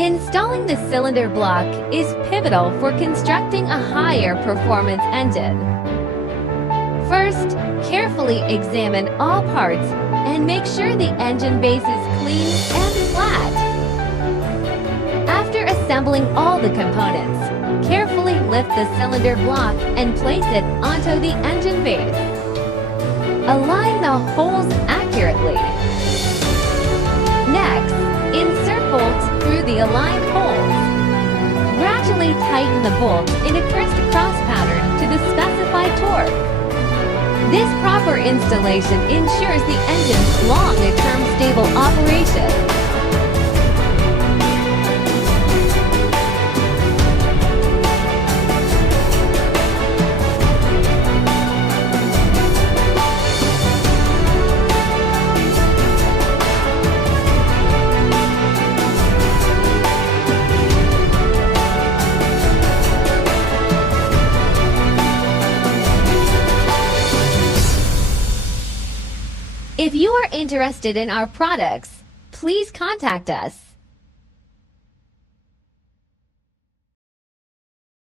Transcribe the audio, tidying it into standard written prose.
Installing the cylinder block is pivotal for constructing a higher performance engine. First, carefully examine all parts and make sure the engine base is clean and flat. After assembling all the components, carefully lift the cylinder block and place it onto the engine base. Align the holes accurately. Next, insert bolts through the aligned holes. Gradually tighten the bolts in a crisscross pattern to the specified torque. This proper installation ensures the engine's long-term stable operation. If you are interested in our products, please contact us.